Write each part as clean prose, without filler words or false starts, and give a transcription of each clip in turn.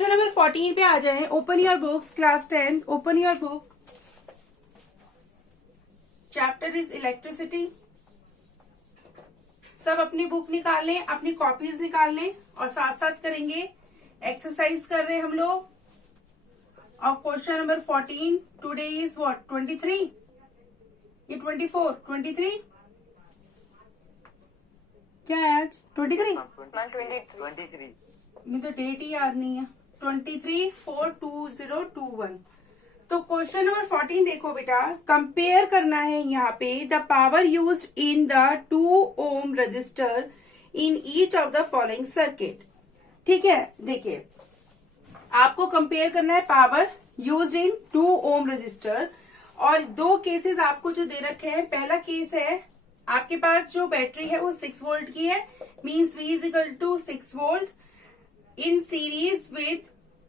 Question number 14 पे आ जाए। Open your books, class 10, open your book. Chapter is electricity. सब अपनी बुक निकाल लें, अपनी कॉपीज निकाल लें और साथ साथ करेंगे। एक्सरसाइज कर रहे हैं हम लोग। और question number 14 today is what 23, ये 24, 23 क्या है आज? 23 मुझे तो डेट ही याद नहीं है। 23/4/2021। तो क्वेश्चन नंबर 14 देखो बेटा, कंपेयर करना है यहाँ पे the power used in the 2 ohm resistor in each of the following circuit. ठीक है, देखिए आपको कंपेयर करना है power used in 2 ohm resistor. और दो केसेस आपको जो दे रखे हैं, पहला केस है आपके पास जो बैटरी है वो 6 वोल्ट की है, means V is equal to 6 volt in series with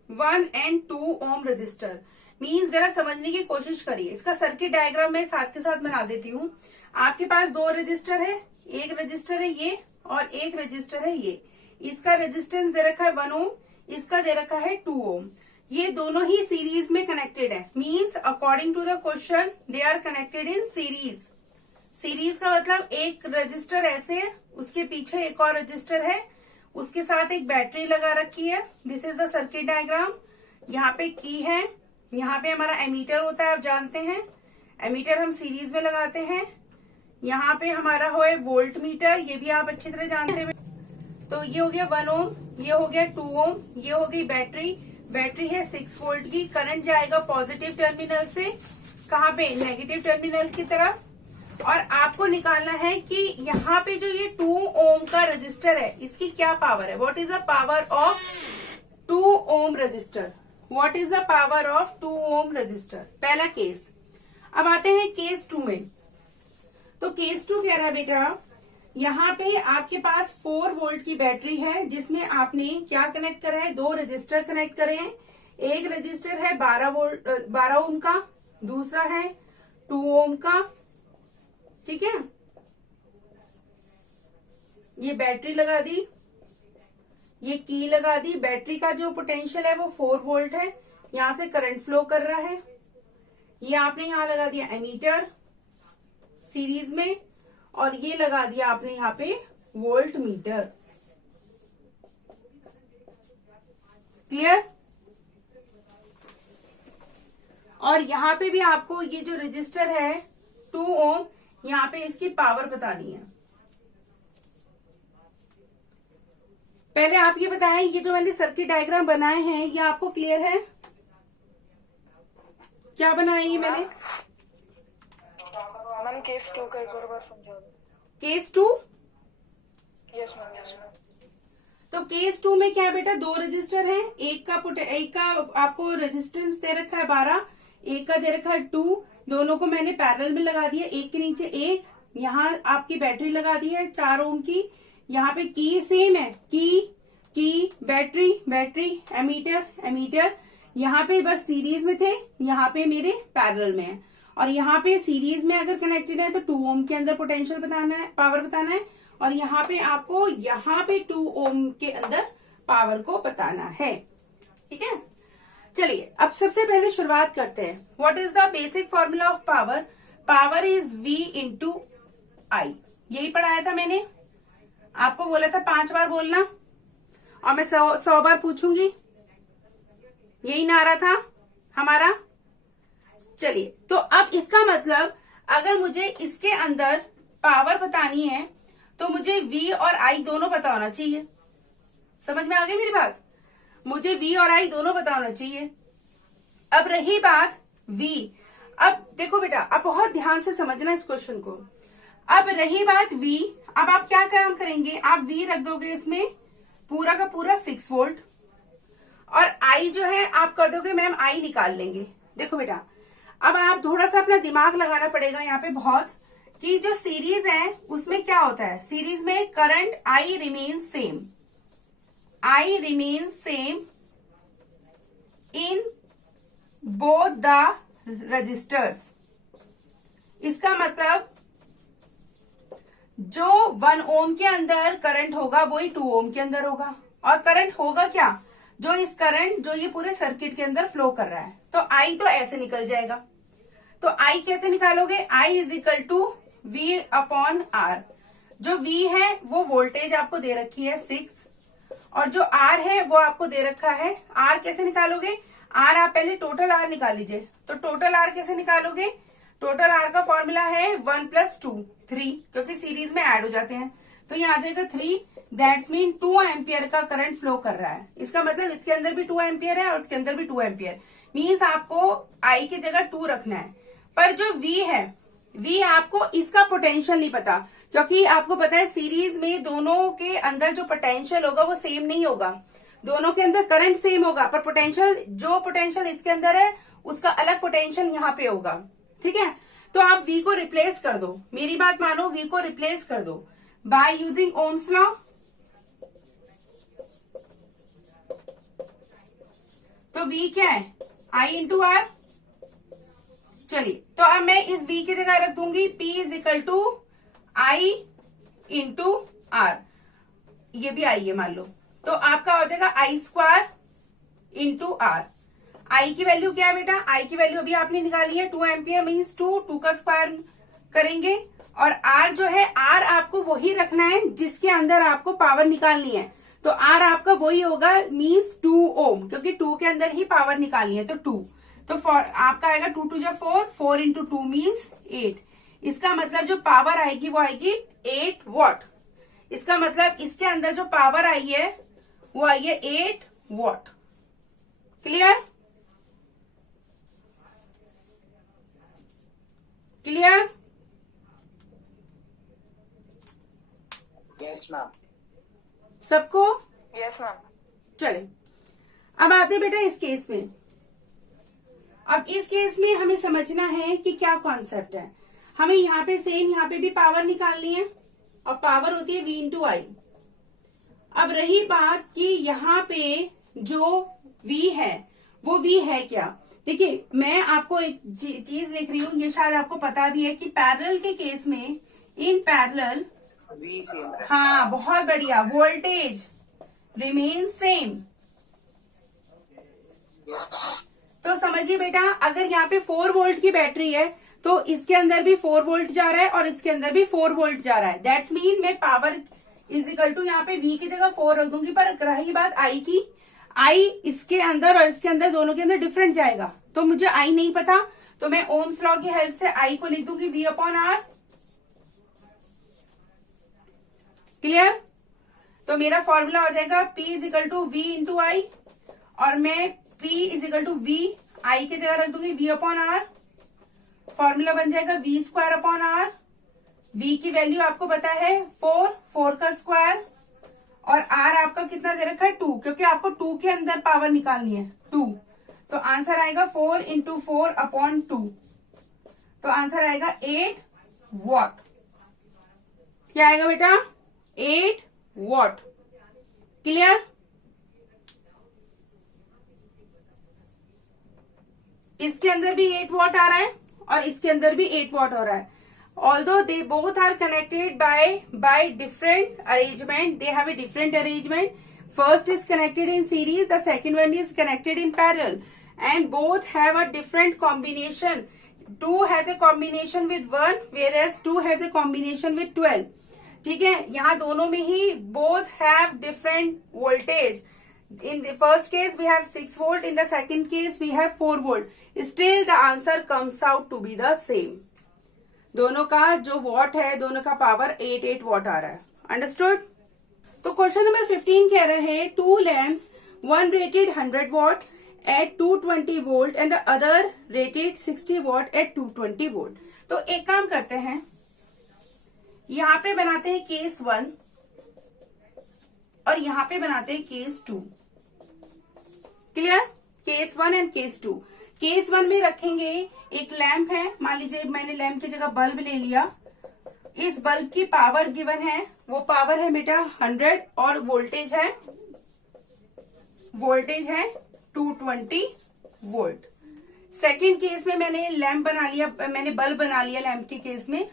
1 and 2 ohm resistor. Means जरा समझने की कोशिश करिए। इसका सर्किट डायग्राम मैं साथ के साथ बना देती हूँ। आपके पास 2 रजिस्टर है, एक रजिस्टर है ये और एक रजिस्टर है ये। इसका रेजिस्टेंस दे रखा है 1 ओम, इसका दे रखा है 2 ओम। ये दोनों ही सीरीज में कनेक्टेड है। Means according to the question they are connected in series. Series का मतलब एक रजिस्टर ऐसे है, उसके पीछे एक और रजिस्टर है, उसके साथ एक बैटरी लगा रखी है। This is the circuit diagram. यहाँ पे की है, यहाँ पे हमारा एमीटर होता है, आप जानते हैं एमीटर हम सीरीज में लगाते हैं। यहाँ पे हमारा हो वोल्ट मीटर, ये भी आप अच्छी तरह जानते हैं। तो ये हो गया 1 ओम, ये हो गया 2 ओम, ये हो गई बैटरी। बैटरी है 6 वोल्ट की। करंट जाएगा पॉजिटिव टर्मिनल से कहाँ पे, नेगेटिव टर्मिनल की तरफ। और आपको निकालना है कि यहाँ पे जो ये 2 ओम का रजिस्टर है इसकी क्या पावर है। What is the power of 2 ohm resistor, what is the power of 2 ohm resistor. पहला केस। अब आते हैं केस 2 में। तो केस 2 कह रहा है बेटा, यहाँ पे आपके पास 4 वोल्ट की बैटरी है जिसमें आपने क्या कनेक्ट करा है, 2 रजिस्टर कनेक्ट करे हैं। एक रजिस्टर है 12 ओम का, दूसरा है 2 ओम का। ठीक है, ये बैटरी लगा दी, ये की लगा दी। बैटरी का जो पोटेंशियल है वो 4 वोल्ट है, यहां से करंट फ्लो कर रहा है। ये आपने यहां लगा दिया एमीटर सीरीज में, और ये लगा दिया आपने यहाँ पे वोल्ट मीटर। क्लियर। और यहाँ पे भी आपको ये जो रजिस्टर है 2 ओम, यहाँ पे इसकी पावर बतानी है। पहले आप ये बताएं, ये जो मैंने सर्किट डायग्राम बनाए हैं ये आपको क्लियर है? क्या बनाया ये मैंने? मैम केस 2 का एक बार समझा दो। Case 2? Yes ma'am, yes ma'am. तो केस 2 में क्या है बेटा, 2 रजिस्टर हैं। एक का आपको रेजिस्टेंस दे रखा है 12, एक का दे रखा है 2। दोनों को मैंने पैरेलल में लगा दिया, एक के नीचे एक। यहाँ आपकी बैटरी लगा दी है 4 ओम की। यहाँ पे की सेम है, की बैटरी बैटरी, एमीटर एमीटर। यहाँ पे बस सीरीज में थे, यहाँ पे मेरे पैरेलल में है। और यहाँ पे सीरीज में अगर कनेक्टेड है तो 2 ओम के अंदर पोटेंशियल बताना है, पावर बताना है। और यहाँ पे आपको यहाँ पे 2 ओम के अंदर पावर को बताना है। ठीक है, चलिए अब सबसे पहले शुरुआत करते हैं। What is the basic formula of power. Power is V into I. यही पढ़ाया था मैंने, आपको बोला था 5 बार बोलना और मैं 100 बार पूछूंगी। यही नारा था हमारा। चलिए, तो अब इसका मतलब अगर मुझे इसके अंदर पावर बतानी है तो मुझे V और I दोनों पता होना चाहिए। समझ में आ गई मेरी बात? मुझे V और I दोनों पता होना चाहिए। अब रही बात V, अब देखो बेटा, अब बहुत ध्यान से समझना इस क्वेश्चन को। अब रही बात V, अब आप क्या काम करेंगे, आप V रख दोगे इसमें पूरा का पूरा 6 वोल्ट, और I जो है आप कर दोगे मैम I निकाल लेंगे। देखो बेटा, अब आप थोड़ा सा अपना दिमाग लगाना पड़ेगा यहाँ पे बहुत, कि जो सीरीज है उसमें क्या होता है। सीरीज में current I remains same, I remains same in both the registers। इसका मतलब जो 1 ओम के अंदर करंट होगा वही 2 ओम के अंदर होगा। और करंट होगा क्या, जो इस करंट जो ये पूरे सर्किट के अंदर फ्लो कर रहा है। तो आई तो ऐसे निकल जाएगा। तो आई कैसे निकालोगे? I is equal to V upon R. जो वी है वो वोल्टेज आपको दे रखी है 6, और जो आर है वो आपको दे रखा है। आर कैसे निकालोगे? आर आप पहले टोटल आर निकाल लीजिए। तो टोटल आर कैसे निकालोगे? टोटल आर का फॉर्मूला है 1 + 2 3, क्योंकि सीरीज में ऐड हो जाते हैं। तो यहाँ आ जाएगा 3, दैट्स मीन 2 एम्पियर का करंट फ्लो कर रहा है। इसका मतलब इसके अंदर भी 2 एम्पियर है और इसके अंदर भी 2 एम्पियर, मीन्स आपको आई की जगह 2 रखना है। पर जो वी है, वी आपको इसका पोटेंशियल नहीं पता, क्योंकि आपको पता है सीरीज में दोनों के अंदर जो पोटेंशियल होगा वो सेम नहीं होगा। दोनों के अंदर करंट सेम होगा, पर पोटेंशियल, जो पोटेंशियल इसके अंदर है उसका अलग पोटेंशियल यहाँ पे होगा। ठीक है, तो आप V को रिप्लेस कर दो। मेरी बात मानो, V को रिप्लेस कर दो बाय यूजिंग ओम्स लॉ। तो V क्या है? I into R. चलिए, तो अब मैं इस V की जगह रख दूंगी P is equal to I into R. ये भी I है मान लो, तो आपका हो जाएगा I² इंटू आर। आई की वैल्यू क्या है बेटा? आई की वैल्यू अभी आपने निकाली है 2 एम्पियर, मीन्स 2 का स्क्वायर करेंगे। और आर जो है, आर आपको वही रखना है जिसके अंदर आपको पावर निकालनी है। तो आर आपका वही होगा, मीन्स 2 ओम, क्योंकि 2 के अंदर ही पावर निकालनी है। तो 2, तो आपका आएगा 2 × 2 = 4, 4 × 2 मीन्स 8। इसका मतलब जो पावर आएगी वो आएगी 8 वॉट। इसका मतलब इसके अंदर जो पावर आई है वो आई है 8 watt. Clear? Clear? Yes ma'am. सबको? Yes ma'am. चले, अब आते बेटा इस केस में। अब इस केस में हमें समझना है कि क्या कॉन्सेप्ट है। हमें यहाँ पे सेम, यहाँ पे भी पावर निकालनी है, और पावर होती है V इंटू आई। अब रही बात कि यहाँ पे जो V है वो V है क्या? देखिए, मैं आपको एक चीज लिख रही हूँ, ये शायद आपको पता भी है कि पैरेलल के केस में, इन पैरेलल, हाँ बहुत बढ़िया, वोल्टेज रिमेन सेम। तो समझिए बेटा, अगर यहाँ पे 4 वोल्ट की बैटरी है तो इसके अंदर भी 4 वोल्ट जा रहा है और इसके अंदर भी 4 वोल्ट जा रहा है। दैट्स मीन मैं पावर इज इक्वल टू यहाँ पे V की जगह 4 रख दूंगी। पर रही बात I की, I इसके अंदर और इसके अंदर, दोनों के अंदर डिफरेंट जाएगा। तो मुझे I नहीं पता, तो मैं ओम्स लॉ की हेल्प से I को लिख दूंगी V अपॉन आर। क्लियर? तो मेरा फॉर्मूला हो जाएगा P is equal to V into I, और मैं P is equal to V, I की जगह रख दूंगी V अपॉन आर। फॉर्मूला बन जाएगा V² अपॉन आर। V की वैल्यू आपको पता है 4 का स्क्वायर, और R आपका कितना दे रखा है 2, क्योंकि आपको 2 के अंदर पावर निकालनी है 2। तो आंसर आएगा 4 × 4 अपॉन 2। तो आंसर आएगा 8 वॉट। क्या आएगा बेटा? 8 वॉट। क्लियर? इसके अंदर भी 8 वॉट आ रहा है और इसके अंदर भी 8 वॉट हो रहा है। Although they both are connected by different arrangement, they have a different arrangement. First is connected in series, the second one is connected in parallel, and both have a different combination. 2 has a combination with 1, whereas 2 has a combination with 12. ठीक है, यहाँ दोनों में ही both have different voltage. In the first case we have 6 volt, in the second case we have 4 volt. Still the answer comes out to be the same. दोनों का जो what है, दोनों का पावर 8 वॉट आ रहा है। अंडरस्टूड? तो question number 15 कह रहे हैं 2 lamps, one rated 100 watt at 220 volt and the other rated 60 watt at 220 volt. तो एक काम करते हैं, यहाँ पे बनाते हैं केस 1 और यहाँ पे बनाते हैं case 2। Clear? Case 1 and case 2। Case 1 में रखेंगे एक लैंप है, मान लीजिए मैंने लैंप की जगह बल्ब ले लिया। इस बल्ब की पावर गिवन है, वो पावर है बेटा 100 और वोल्टेज है 220 वोल्ट। सेकेंड केस में मैंने लैंप बना लिया, मैंने बल्ब बना लिया लैंप के केस में।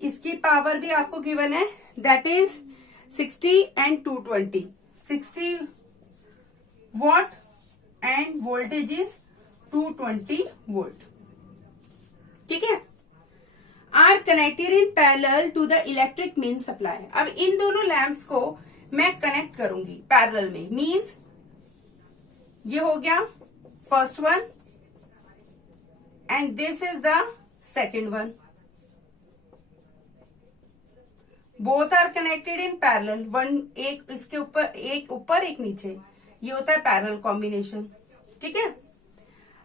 इसकी पावर भी आपको गिवन है, that is 60 and 220। 60 watt and voltage is 220 volt. ठीक है, are connected in parallel to the electric main supply. अब इन दोनों लैंप्स को मैं कनेक्ट करूंगी पैरेलल में, मींस ये हो गया first one and this is the second one. Both are connected in parallel, one एक इसके ऊपर एक नीचे, ये होता है पैरेलल कॉम्बिनेशन। ठीक है,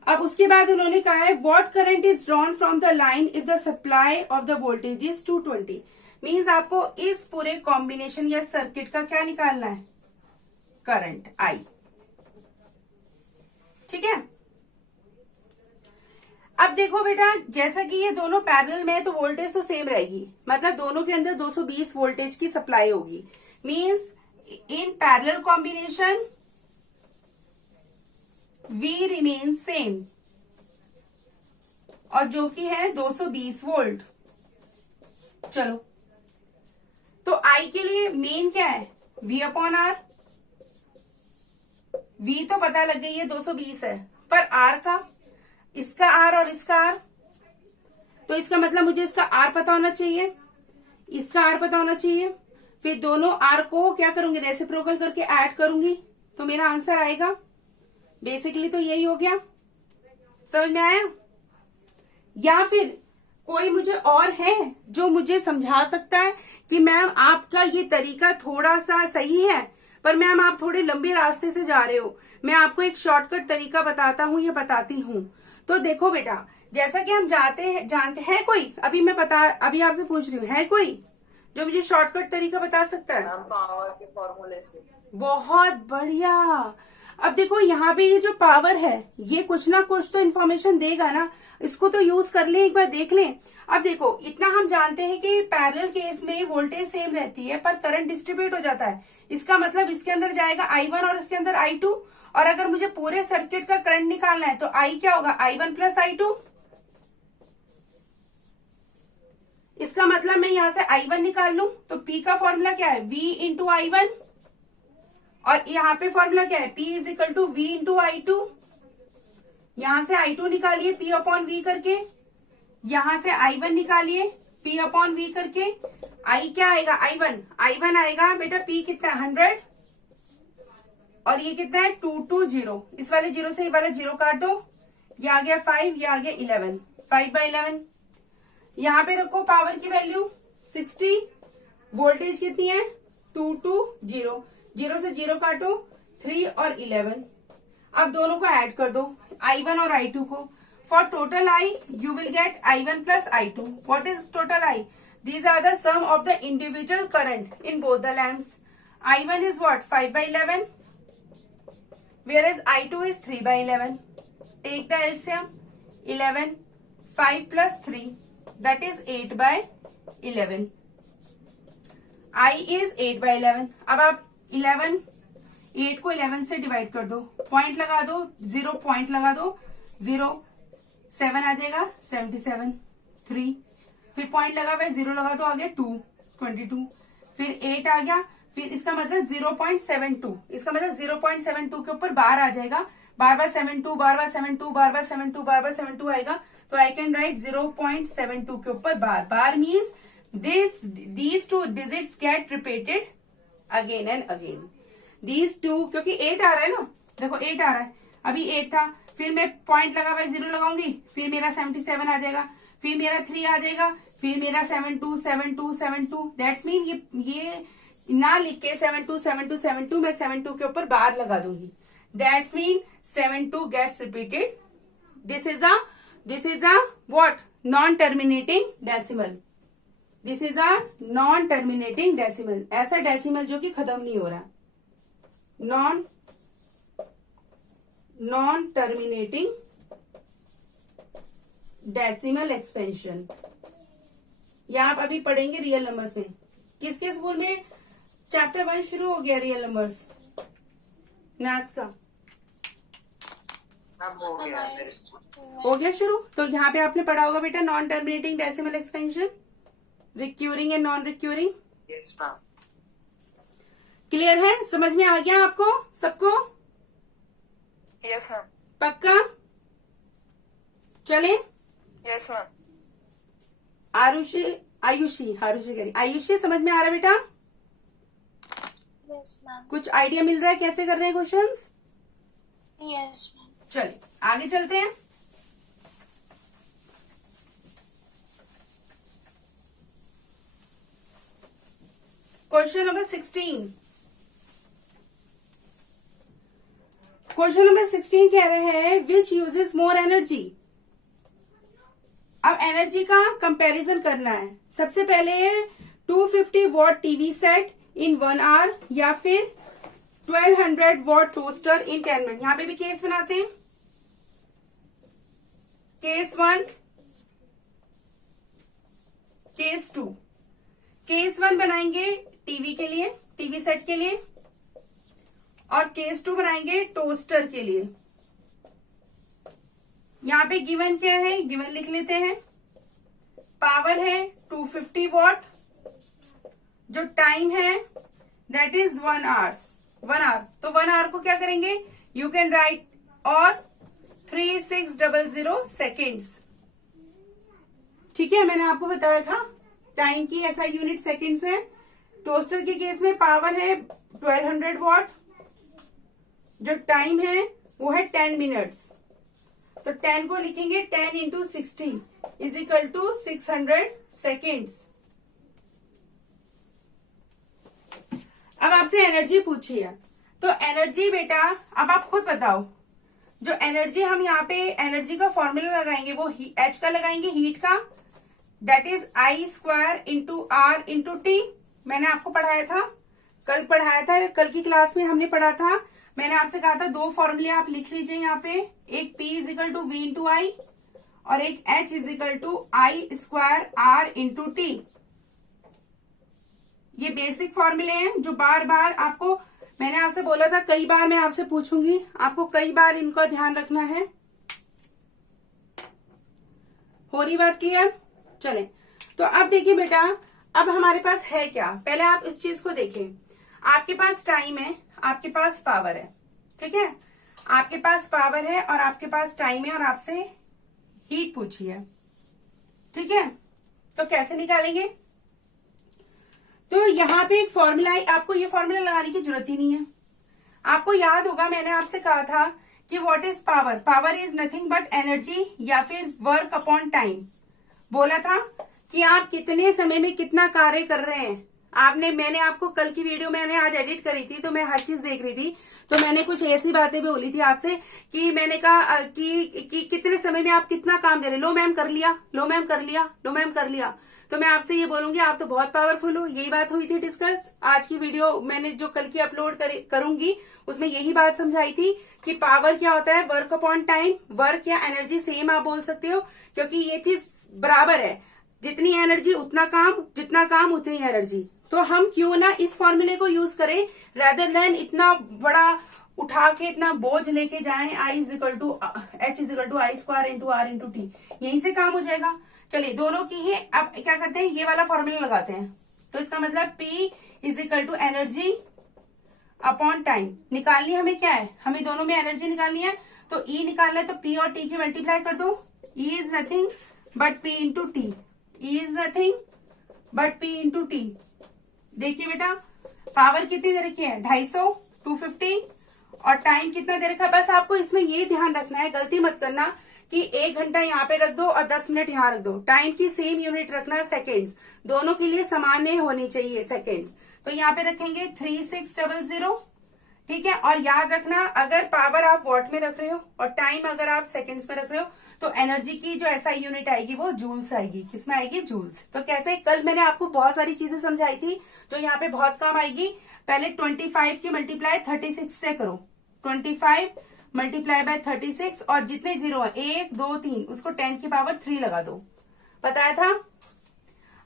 अब उसके बाद उन्होंने कहा है what current is drawn from the line if the supply of the voltage is 220। Means आपको इस पूरे कॉम्बिनेशन या सर्किट का क्या निकालना है, करंट आई। ठीक है, अब देखो बेटा, जैसा कि ये दोनों पैरेलल में है तो वोल्टेज तो सेम रहेगी, मतलब दोनों के अंदर 220 वोल्टेज की सप्लाई होगी। Means in parallel combination V remain same, और जो कि है 220 वोल्ट। चलो, तो I के लिए मेन क्या है, V अपॉन R। V तो पता लग गई है 220 है, पर R का, इसका R और इसका R, तो इसका मतलब मुझे इसका R पता होना चाहिए, इसका R पता होना चाहिए, फिर दोनों R को क्या करूंगी, रेसिप्रोकल करके ऐड करूंगी, तो मेरा आंसर आएगा। बेसिकली तो यही हो गया, समझ में आया? या फिर कोई मुझे और है जो मुझे समझा सकता है कि मैम आपका ये तरीका थोड़ा सा सही है, पर मैम आप थोड़े लंबे रास्ते से जा रहे हो, मैं आपको एक शॉर्टकट तरीका बताता हूँ या बताती हूँ। तो देखो बेटा, जैसा कि हम जानते हैं कोई, अभी आपसे पूछ रही हूँ, है कोई जो मुझे शॉर्टकट तरीका बता सकता है? पावर के फॉर्मूले से। बहुत बढ़िया। अब देखो यहाँ पे ये जो पावर है, ये कुछ ना कुछ तो इन्फॉर्मेशन देगा ना, इसको तो यूज कर लें, एक बार देख लें। अब देखो, इतना हम जानते हैं कि पैरेलल केस में वोल्टेज सेम रहती है पर करंट डिस्ट्रीब्यूट हो जाता है। इसका मतलब इसके अंदर जाएगा I1 और इसके अंदर I2, और अगर मुझे पूरे सर्किट का करंट निकालना है तो I क्या होगा, I1 प्लस I2। इसका मतलब मैं यहां से I1 निकाल लूं तो P का फॉर्मूला क्या है, V इंटू I1, और यहाँ पे फॉर्मूला क्या है, P is equal to V into I2। यहां से I2 निकालिए P अपॉन V करके, यहां से I1 निकालिए P अपॉन V करके। I क्या आएगा, I1 आएगा बेटा, P कितना है 100, और ये कितना है 220। इस वाले जीरो से ये वाला जीरो काट दो, ये आ गया 5, ये आ गया 11, 5/11। यहाँ पे रखो पावर की वैल्यू 60, वोल्टेज कितनी है 220, जीरो से जीरो काटो 3 और 11। अब दोनों को ऐड कर दो, I1 और I2 को। For total I you will get I1 plus I2। What is total I? These are the sum of the individual current in both the lamps. I1 is what, 5/11, whereas I2 is 3/11. Take the LCM, 11, 5 plus 3, that is 8/11. I is 8/11. अब आप 8 को 11 से divide कर दो, point लगा दो, 0 point लगा दो, 0, 7 आ जाएगा 77, 3, फिर पॉइंट लगा हुआ है, 0 लगा दो, आ गया 2, 22, फिर 8 आ गया, फिर इसका मतलब 0.72, इसका मतलब 0.72 के ऊपर बार आ जाएगा, बार 72, बार 72, बार 72, बार 72 आएगा, तो आई कैन राइट 0.72 के ऊपर बार means these two digits get repeated again and again. These two, क्योंकि 8 आ रहा है ना, देखो 8 आ रहा है, अभी 8 था, फिर मैं पॉइंट लगा हुआ 0 लगाऊंगी, फिर मेरा 77 आ जाएगा, फिर मेरा 3 आ जाएगा, फिर मेरा 72, 72, 72। दैट्स मीन ये ना लिख के 72, 72, 72, मैं 72 के ऊपर बार लगा दूंगी। That's mean 72 gets repeated. This is a what, non terminating decimal. This is a non terminating decimal, ऐसा डेसिमल जो कि खत्म नहीं हो रहा, नॉन टर्मिनेटिंग डेसिमल एक्सपेंशन। या आप अभी पढ़ेंगे रियल नंबर्स में। किसके स्कूल में चैप्टर 1 शुरू हो गया, रियल नंबर्स मैथ्स का हो गया शुरू। तो यहाँ पे आपने पढ़ा होगा बेटा non terminating decimal expansion, recurring and non recurring. Clear है, समझ में आ गया आपको सबको? Yes ma'am. पक्का? चले? Yes ma'am. आरुषि आयुषी आरुषि कह रही आयुषी, समझ में आ रहा है बेटा? Yes ma'am. कुछ आइडिया मिल रहा है कैसे कर रहे हैं क्वेश्चंस? Yes ma'am. चलिए आगे चलते हैं। Question number 16। क्वेश्चन नंबर 16 कह रहे हैं विच यूजेस मोर एनर्जी। अब एनर्जी का कंपैरिजन करना है। सबसे पहले 250 watt TV set in 1 hour या फिर 1200 वॉट टोस्टर इन 10 मिनट। यहां पे भी केस बनाते हैं। Case 1, case 2। केस 1 बनाएंगे टीवी के लिए, टीवी सेट के लिए, और केस 2 बनाएंगे टोस्टर के लिए। यहां पे गिवन क्या है, गिवन लिख लेते हैं। पावर है 250 वॉट, जो टाइम है दैट इज 1 आवर। 1 आवर, तो 1 आवर को क्या करेंगे, यू कैन राइट और 3600 सेकेंड्स। ठीक है, मैंने आपको बताया था टाइम की ऐसा यूनिट सेकेंड्स है। टोस्टर के केस में पावर है 1200 वॉट, जो टाइम है वो है 10 मिनट्स। तो 10 को लिखेंगे 10 into 60 is equal to 600 seconds. अब आपसे एनर्जी पूछी है, तो एनर्जी बेटा अब आप खुद बताओ। जो एनर्जी हम यहाँ पे एनर्जी का फॉर्मूला लगाएंगे वो एच का लगाएंगे, हीट का, that is I² into R into T. मैंने आपको पढ़ाया था, कल पढ़ाया था, कल की क्लास में हमने पढ़ा था। मैंने आपसे कहा था 2 फॉर्मूले आप लिख लीजिए यहाँ पे, एक P is equal to V into I और एक H is equal to I² R into T. ये बेसिक फॉर्मूले हैं जो बार बार आपको, मैंने आपसे बोला था कई बार मैं आपसे पूछूंगी, आपको कई बार इनका ध्यान रखना है। हो रही बात क्लियर? चले, तो अब देखिए बेटा, अब हमारे पास है क्या, पहले आप इस चीज को देखें। आपके पास टाइम है, आपके पास पावर है, ठीक है, आपके पास पावर है और आपके पास टाइम है और आपसे हीट पूछी है, ठीक है। तो कैसे निकालेंगे? तो यहाँ पे एक फॉर्मूला है, आपको ये फॉर्मूला लगाने की जरूरत ही नहीं है। आपको याद होगा मैंने आपसे कहा था कि what is power, power is nothing but energy या फिर वर्क अपॉन टाइम। बोला था कि आप कितने समय में कितना कार्य कर रहे हैं। मैंने आपको कल की वीडियो मैंने आज एडिट करी थी, तो मैं हर चीज देख रही थी, तो मैंने कुछ ऐसी बातें भी बोली थी आपसे कि मैंने कहा कि कितने समय में आप कितना काम दे रहे। लो मैम कर लिया, लो मैम कर लिया, लो मैम कर लिया। तो मैं आपसे ये बोलूंगी आप तो बहुत पावरफुल हो। यही बात हुई थी डिस्कस। आज की वीडियो मैंने जो कल की अपलोड करूंगी उसमें यही बात समझाई थी कि पावर क्या होता है, वर्क अपॉन टाइम। वर्क या एनर्जी सेम आप बोल सकते हो, क्योंकि ये चीज बराबर है, जितनी एनर्जी उतना काम, जितना काम उतनी एनर्जी। तो हम क्यों ना इस फॉर्मूले को यूज करें रेदर देन इतना बड़ा उठा के इतना बोझ लेके जाएं। I is equal to H is equal to I² into R into T, यहीं से काम हो जाएगा। चलिए दोनों की ही अब क्या करते हैं, ये वाला फॉर्मूला लगाते हैं। तो इसका मतलब P is equal to energy upon time. निकालनी हमें क्या है, हमें दोनों में एनर्जी निकालनी है। तो E निकालना है तो P और T के मल्टीप्लाई कर दो। E is nothing but P into T, E is nothing but P into T. देखिए बेटा पावर कितनी दे रखी है, 250, 250, और टाइम कितना दे रखा है। बस आपको इसमें ये ध्यान रखना है, गलती मत करना कि 1 घंटा यहाँ पे रख दो और 10 मिनट यहाँ रख दो। टाइम की सेम यूनिट रखना, सेकेंड्स, दोनों के लिए समान होनी चाहिए सेकेंड्स। तो यहाँ पे रखेंगे 3600, ठीक है। और याद रखना अगर पावर आप वॉट में रख रहे हो और टाइम अगर आप सेकेंड्स में रख रहे हो तो एनर्जी की जो ऐसा यूनिट आएगी वो जूल्स आएगी। किसमें आएगी, जूल्स। तो कैसे, कल मैंने आपको बहुत सारी चीजें समझाई थी जो यहाँ पे बहुत काम आएगी। पहले 25 की मल्टीप्लाई 36 से करो, 25 मल्टीप्लाई बाय 36, और जितने जीरो है 1 2 3 उसको 10 की पावर 3 लगा दो, बताया था।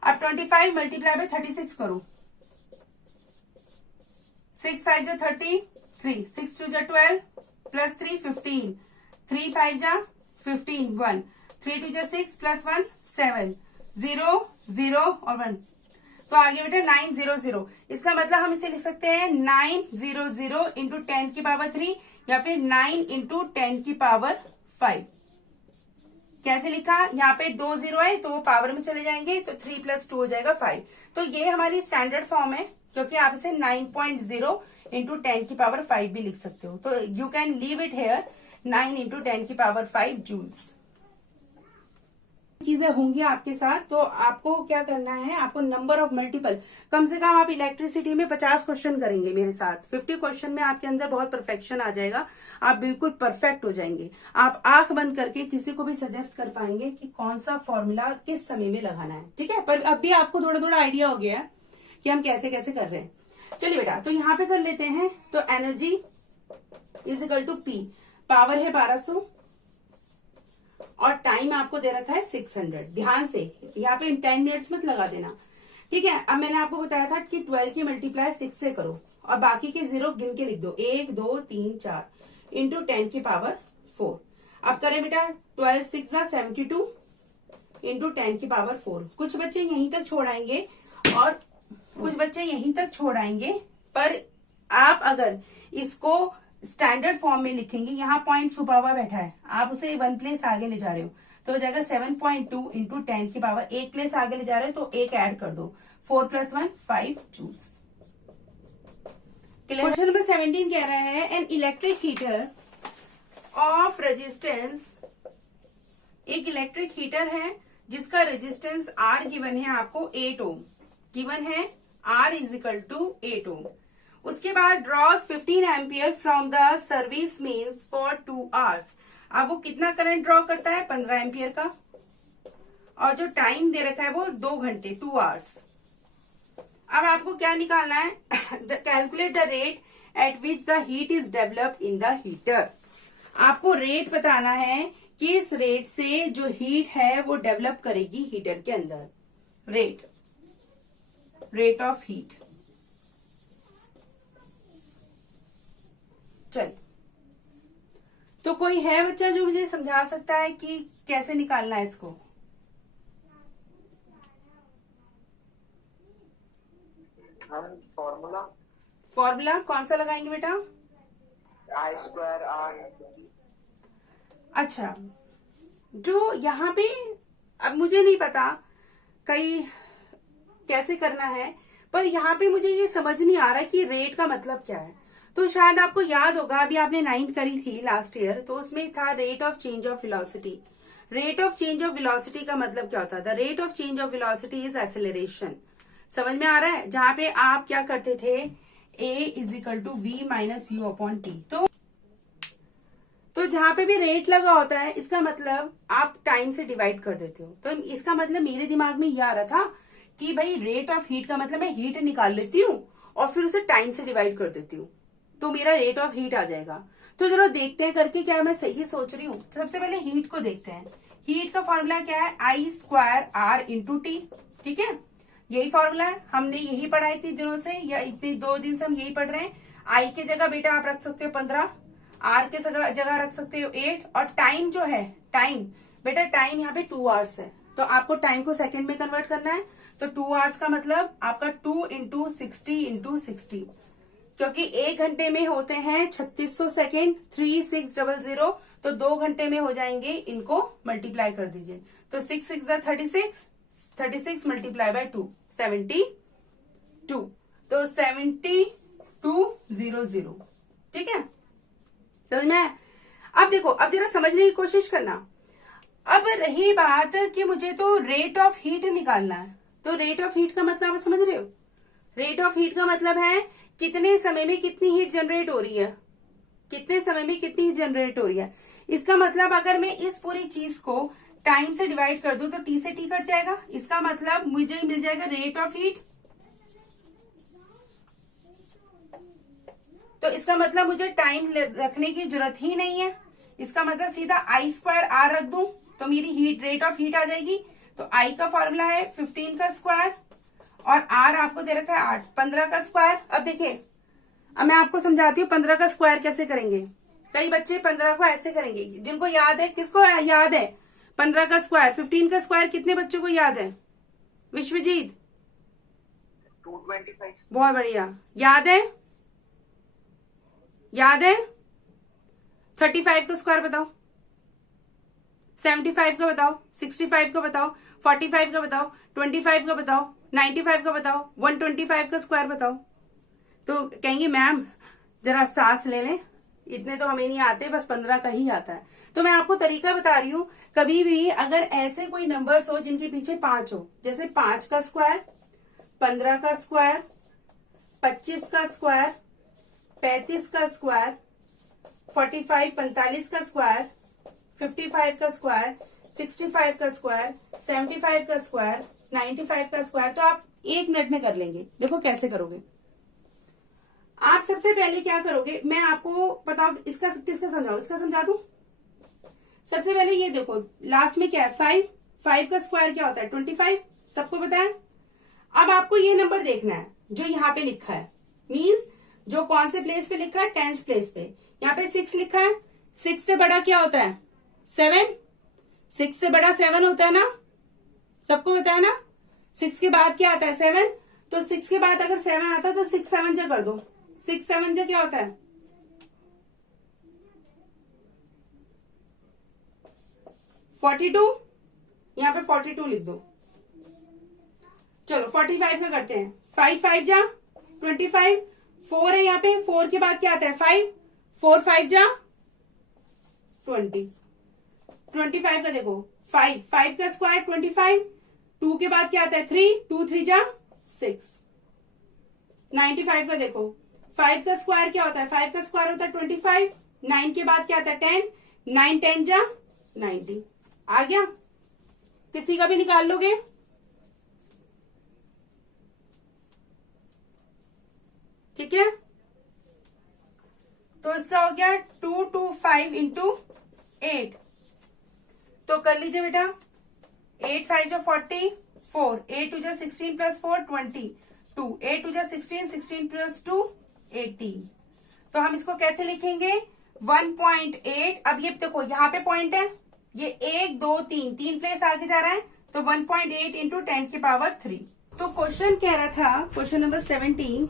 अब 25 मल्टीप्लाई बाय 36 करो, 6 5 जा 33, 6 2 जा 12 प्लस 3 15, 3 5 जा 15, 1, 3 2 जा 6 प्लस 1 7, 0 0 और 1। तो आगे बेटा 900। इसका मतलब हम इसे लिख सकते हैं 900 इंटू 10 की पावर 3। या फिर 9 इंटू 10⁵। कैसे लिखा, यहाँ पे 2 0 है तो वो पावर में चले जाएंगे, तो 3 + 2 हो जाएगा 5। तो ये हमारी स्टैंडर्ड फॉर्म है, क्योंकि आप इसे 9.0 इंटू 10⁵ भी लिख सकते हो। तो you can leave it here 9 into 10⁵ joules. चीजें होंगी आपके साथ, तो आपको क्या करना है, आपको नंबर ऑफ मल्टीपल, कम से कम आप इलेक्ट्रिसिटी में 50 क्वेश्चन करेंगे मेरे साथ। 50 क्वेश्चन में आपके अंदर बहुत परफेक्शन आ जाएगा, आप बिल्कुल परफेक्ट हो जाएंगे। आप आंख बंद करके किसी को भी सजेस्ट कर पाएंगे कि कौन सा फॉर्मूला किस समय में लगाना है, ठीक है। पर अब भी आपको थोड़ा थोड़ा आइडिया हो गया है कि हम कैसे कैसे कर रहे हैं। चलिए बेटा, तो यहाँ पे कर लेते हैं। तो energy is equal to P, power है 1200 और टाइम आपको दे रखा है 600। ध्यान से यहाँ पे 10 मिनट्स मत लगा देना, ठीक है। अब मैंने आपको बताया था कि 12 की मल्टीप्लाई 6 से करो और बाकी के 0 गिन के लिख दो, 1 2 3 4 इंटू 10⁴। अब करें बेटा, 12 6 72 इंटू 10⁴। कुछ बच्चे यहीं तक छोड़ आएंगे और कुछ बच्चे यहीं तक छोड़ आएंगे, पर आप अगर इसको स्टैंडर्ड फॉर्म में लिखेंगे, यहाँ पॉइंट छुपा हुआ बैठा है, आप उसे 1 प्लेस आगे ले जा रहे हो तो हो जाएगा 7.2 इंटू 10⁵। 1 प्लेस आगे ले जा रहे हो तो 1 ऐड कर दो, 4 + 1 5 जूल्स। क्वेश्चन नंबर 17 कह रहा है an electric heater of resistance, एक इलेक्ट्रिक हीटर है जिसका रेजिस्टेंस R गिवन है आपको 8 ओम गिवन है, R is equal to 8 ohm. उसके बाद draws 15 ampere from the service mains for 2 hours. अब वो कितना करंट ड्रॉ करता है, 15 एम्पियर का, और जो टाइम दे रखा है वो 2 घंटे, 2 आवर्स। अब आपको क्या निकालना है, calculate the rate at which the heat is developed in the heater. आपको रेट बताना है किस रेट से जो हीट है वो डेवलप करेगी हीटर के अंदर। Rate of heat. चलिए, तो कोई है बच्चा जो मुझे समझा सकता है कि कैसे निकालना है इसको? हम फॉर्मूला कौन सा लगाएंगे बेटा? I²R। अच्छा, जो यहाँ पे, अब मुझे नहीं पता कई कैसे करना है, पर यहाँ पे मुझे ये समझ नहीं आ रहा कि रेट का मतलब क्या है। तो शायद आपको याद होगा, अभी आपने 9th करी थी लास्ट ईयर, तो उसमें था rate of change of velocity. Rate of change of velocity का मतलब क्या होता है? The rate of change of velocity is acceleration. समझ में आ रहा है? जहां पे आप क्या करते थे, A is equal to V minus U upon T। तो जहां पे भी रेट लगा होता है, इसका मतलब आप टाइम से डिवाइड कर देते हो। तो इसका मतलब मेरे दिमाग में यह आ रहा था कि भाई रेट ऑफ हीट का मतलब मैं हीट निकाल लेती हूँ और फिर उसे टाइम से डिवाइड कर देती हूँ, तो मेरा रेट ऑफ हीट आ जाएगा। तो चलो देखते हैं करके क्या मैं सही सोच रही हूँ। सबसे पहले हीट को देखते हैं। हीट का फॉर्मूला क्या है? I²R इंटू टी, ठीक है, यही फॉर्मूला है, हमने यही पढ़ा इतने दिनों से, या इतने 2 दिन से हम यही पढ़ रहे हैं। आई के जगह बेटा आप रख सकते हो 15, आर के जगह रख सकते हो 8, और टाइम जो है, टाइम बेटा टाइम यहाँ पे 2 आवर्स है, तो आपको टाइम को सेकंड में कन्वर्ट करना है। तो 2 आवर्स का मतलब आपका 2 इंटू 60 इंटू 60, क्योंकि 1 घंटे में होते हैं 3600 सेकेंड, 3600, तो 2 घंटे में हो जाएंगे। इनको मल्टीप्लाई कर दीजिए, तो 6 6 36, 36 मल्टीप्लाई बाय 2 72, तो 7200, ठीक है, समझ में आया? अब देखो, अब जरा समझने की कोशिश करना। अब रही बात कि मुझे तो रेट ऑफ हीट निकालना है, तो रेट ऑफ हीट का मतलब आप समझ रहे हो? रेट ऑफ हीट का मतलब है कितने समय में कितनी हीट जनरेट हो रही है, कितने समय में कितनी हीट जनरेट हो रही है। इसका मतलब अगर मैं इस पूरी चीज को टाइम से डिवाइड कर दूं तो T से T कट जाएगा, इसका मतलब मुझे मिल जाएगा रेट ऑफ हीट। तो इसका मतलब मुझे टाइम रखने की जरूरत ही नहीं है, इसका मतलब सीधा I²R रख दूं तो मेरी हीट, रेट ऑफ हीट आ जाएगी। तो I का फॉर्मूला है 15 का स्क्वायर और R आपको दे रखा है 8, 15 का स्क्वायर। अब देखिए, अब मैं आपको समझाती हूँ 15 का स्क्वायर कैसे करेंगे। कई बच्चे 15 को ऐसे करेंगे, जिनको याद है, किसको याद है 15 का स्क्वायर? 15 का स्क्वायर कितने बच्चों को याद है? विश्वजीत? 225। बहुत बढ़िया, याद है, याद है। 35 का स्क्वायर बताओ, 75 का बताओ, 65 का बताओ, 45 का बताओ, 25 का बताओ, 95 का बताओ, 125 का स्क्वायर बताओ। तो कहेंगे मैम जरा सांस ले लें, इतने तो हमें नहीं आते, बस 15 का ही आता है। तो मैं आपको तरीका बता रही हूं, कभी भी अगर ऐसे कोई नंबर्स हो जिनके पीछे 5 हो, जैसे 5 का स्क्वायर, 15 का स्क्वायर, 25 का स्क्वायर, 35 का स्क्वायर, 45 45 का स्क्वायर, 55 का स्क्वायर, 65 का स्क्वायर, 75 का स्क्वायर, 95 का स्क्वायर, तो आप 1 मिनट में कर लेंगे। देखो कैसे करोगे। आप सबसे पहले क्या करोगे, मैं आपको बताओ, इसका किसका समझाओ, इसका समझा दूं। सबसे पहले ये देखो लास्ट में क्या है, 5, 5 का स्क्वायर क्या होता है 25, सबको पता है। अब आपको ये नंबर देखना है जो यहाँ पे लिखा है, मींस जो कौन से प्लेस पे लिखा है, टेंस प्लेस पे। यहाँ पे 6 लिखा है, 6 से बड़ा क्या होता है 7, 6 से बड़ा 7 होता है ना, सबको पता है ना। 6 के बाद क्या आता है 7, तो 6 के बाद अगर 7 आता है तो 6 7 जा कर दो, 6 7 जा क्या होता है 42, यहाँ पे 42 लिख दो। चलो 45 का करते हैं, 5 5 जा 25, 4 है यहाँ पे, 4 के बाद क्या आता है 5, 4 5 जा 20, 25 का देखो 5 5 का स्क्वायर 25, 2 के बाद क्या आता है 3, 2 3 जा 6, 95 का देखो 5 का स्क्वायर क्या होता है, 5 का स्क्वायर होता है 25, 9 के बाद क्या आता है 10, 9 10 जा 90। आ गया, किसी का भी निकाल लोगे। ठीक है, तो इसका हो गया 225 इंटू 8, तो कर लीजिए बेटा, 8 5 जो 40, 4 8 2 जो 16 प्लस 4 22, 8 2 जो 16, 16 प्लस 2 18। तो हम इसको कैसे लिखेंगे 1.8। अब ये देखो यहाँ पे पॉइंट है, ये 1 2 3 3 प्लेस आगे जा रहा है, तो 1.8 इंटू 10 की पावर 3। तो क्वेश्चन कह रहा था, क्वेश्चन नंबर 17,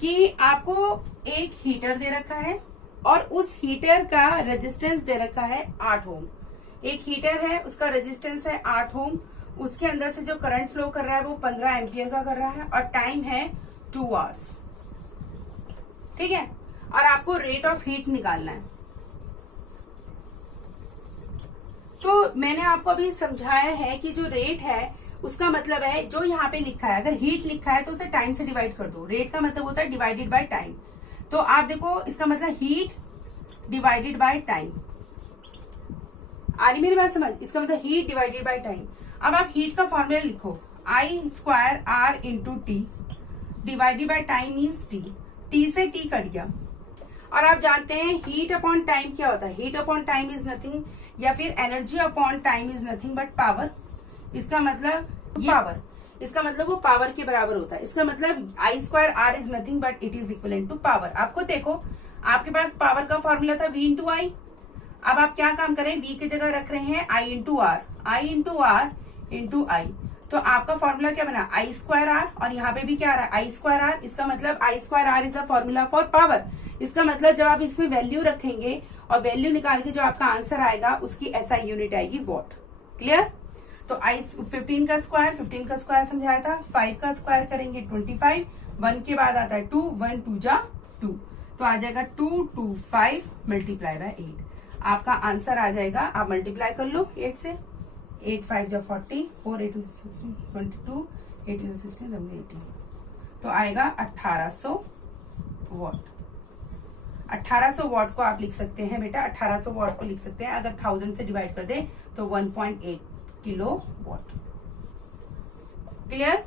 कि आपको एक हीटर दे रखा है और उस हीटर का रेजिस्टेंस दे रखा है 8 ओम। एक हीटर है, उसका रेजिस्टेंस है 8 ओम, उसके अंदर से जो करंट फ्लो कर रहा है वो 15 एम्पियर का कर रहा है और टाइम है 2 आवर्स। ठीक है, और आपको रेट ऑफ हीट निकालना है। तो मैंने आपको अभी समझाया है कि जो रेट है उसका मतलब है जो यहाँ पे लिखा है, अगर हीट लिखा है तो उसे टाइम से डिवाइड कर दो। रेट का मतलब होता है डिवाइडेड बाय टाइम। तो आप देखो इसका मतलब हीट डिवाइडेड बाय टाइम। आ रही मेरी बात समझ, इसका मतलब हीट डिवाइडेड बाय टाइम। अब आप हीट का फॉर्मूला लिखो, I square R into T, divided by time means T, T से टी कट गया। और आप जानते हैं हीट अपॉन टाइम क्या होता है, heat upon time is nothing, या फिर energy upon time is nothing but power. इसका मतलब ये पावर, इसका मतलब वो पावर के बराबर होता है। इसका मतलब I square R is nothing but it is equal to power. आपको देखो आपके पास पावर का फॉर्मूला था V इंटू आई। अब आप क्या काम करें, V की जगह रख रहे हैं I into R, I into R into I. तो आपका फॉर्मूला क्या बना I स्क्वायर R, और यहाँ पे भी क्या आ रहा है I स्क्वायर R। इसका मतलब I square R is the formula for power. इसका मतलब जब आप इसमें वैल्यू रखेंगे और वैल्यू निकाल के जो आपका आंसर आएगा उसकी SI यूनिट आएगी वॉट। क्लियर। तो 15 का स्क्वायर समझाया था, 5 का स्क्वायर करेंगे 25, 1 के बाद आता है 2, 1 2 जा 2, तो आ जाएगा 225 मल्टीप्लाई बाय 8। आपका आंसर आ जाएगा, आप मल्टीप्लाई कर लो 8 से, 8 5 जा 40, 4 8 16 22, 8 16 18, तो आएगा 1800 वॉट। 1800 वॉट को आप लिख सकते हैं बेटा, 1800 वॉट को लिख सकते हैं। अगर 1000 से डिवाइड कर दे तो 1.8 किलो वॉट। क्लियर।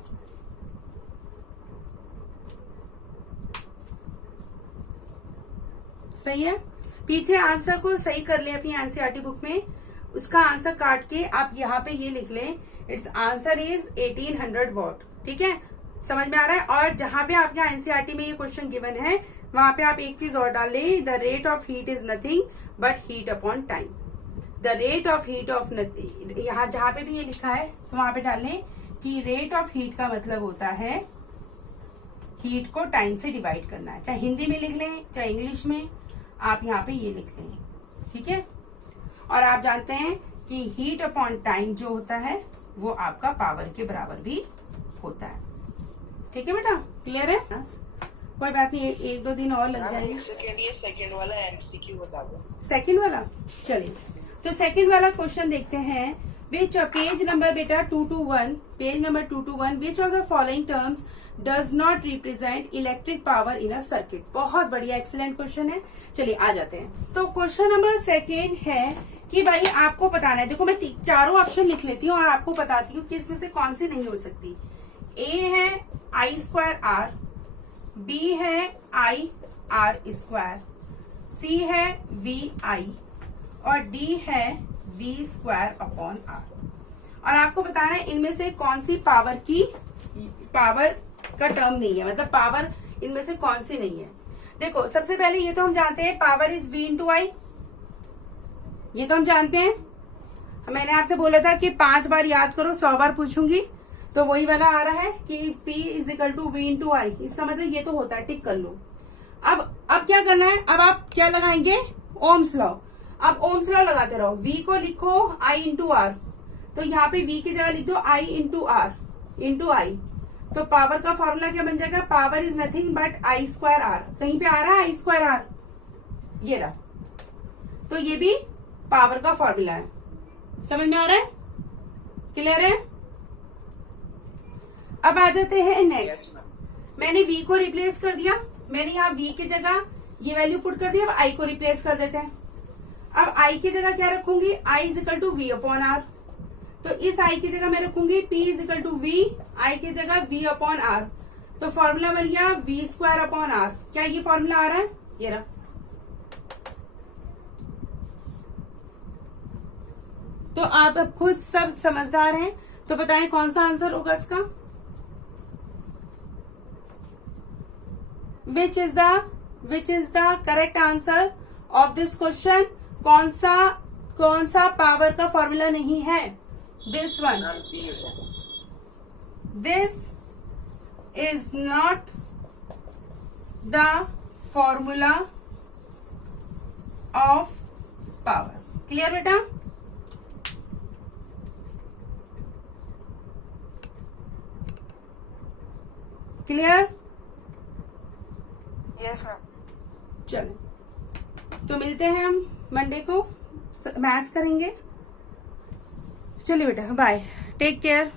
सही है। पीछे आंसर को सही कर ले अपनी एनसीईआरटी बुक में, उसका आंसर काट के आप यहाँ पे ये लिख लें, इट्स आंसर इज 1800 वॉट। ठीक है, समझ में आ रहा है। और जहां पे आपके एनसीईआरटी में ये क्वेश्चन गिवन है वहां पे आप एक चीज और डाल लें, the rate of heat is nothing but heat upon time. The rate of heat of, यहाँ जहां पे भी ये लिखा है तो वहां पे डाल लें कि रेट ऑफ हीट का मतलब होता है हीट को टाइम से डिवाइड करना है। चाहे हिंदी में लिख लें चाहे इंग्लिश में, आप यहाँ पे ये लिख लेंगे, ठीक है। और आप जानते हैं कि हीट अपॉन टाइम जो होता है वो आपका पावर के बराबर भी होता है, ठीक है बेटा, क्लियर है। कोई बात नहीं, एक दो दिन और लग जाएंगे। ये सेकंड वाला एमसीक्यू बता दो। सेकंड वाला, चलिए तो सेकंड वाला क्वेश्चन देखते हैं। विच पेज नंबर बेटा 221, page number 221, which of the following terms does not represent electric power in a circuit. बहुत बढ़िया, एक्सीलेंट क्वेश्चन है। चलिए आ जाते हैं। तो क्वेश्चन नंबर सेकंड है कि भाई आपको बताना है, देखो मैं चारों ऑप्शन लिख लेती हूँ और आपको बताती हूँ कि इसमें से कौन सी नहीं हो सकती। ए है I²R, बी है IR², सी है VI और डी है V²/R। और आपको बताना है इनमें से कौन सी पावर का टर्म नहीं है, मतलब पावर इनमें से कौन सी नहीं है। देखो सबसे पहले ये तो हम जानते हैं पावर इज V × I, ये तो हम जानते हैं। मैंने आपसे बोला था कि 5 बार याद करो, 100 बार पूछूंगी, तो वही वाला आ रहा है कि P = V × I। इसका मतलब ये तो होता है, टिक कर लो। अब क्या करना है, अब आप क्या लगाएंगे, ओम्स लॉ। अब ओम्स लॉ लगाते रहो। V को लिखो I × R, तो यहाँ पे V की जगह लिख दो I × R × I। तो पावर का फॉर्मूला क्या बन जाएगा, power is nothing but I²R। कहीं पे आ रहा है I²R, ये रहा। तो ये भी पावर का फॉर्मूला है, समझ में आ रहा है, क्लियर है। अब आ जाते हैं नेक्स्ट। मैंने V को रिप्लेस कर दिया, मैंने यहाँ V की जगह ये वैल्यू पुट कर दी। अब I को रिप्लेस कर देते हैं। अब I की जगह क्या रखूंगी, I = V/R। तो इस I की जगह मैं रखूंगी P = V, I की जगह V/R। तो फॉर्मूला बन गया V²/R। क्या ये फॉर्मूला आ रहा है, ये रहा। तो आप अब खुद सब समझदार हैं, तो बताएं कौन सा आंसर होगा इसका। Which is the correct answer of this question. कौन सा पावर का फॉर्मूला नहीं है, this one. This is not the formula of power. Clear बेटा, क्लियर। Yes ma'am. चलो तो मिलते हैं हम मंडे को, मैथ्स करेंगे। चलिए बेटा, बाय, टेक केयर।